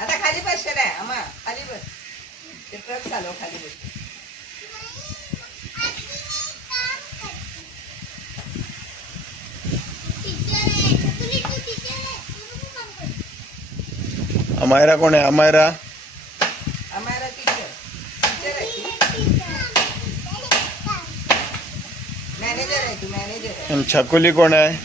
आता खाली बस रे अम्मा, खाली बस. ते ट्रक चालव, खाली बस. अमायरा कोण आहे? अमायरा अमायरा टीचर आहे ती. मॅनेजर आहे ती, मॅनेजर आहे. छकुली कोण आहे?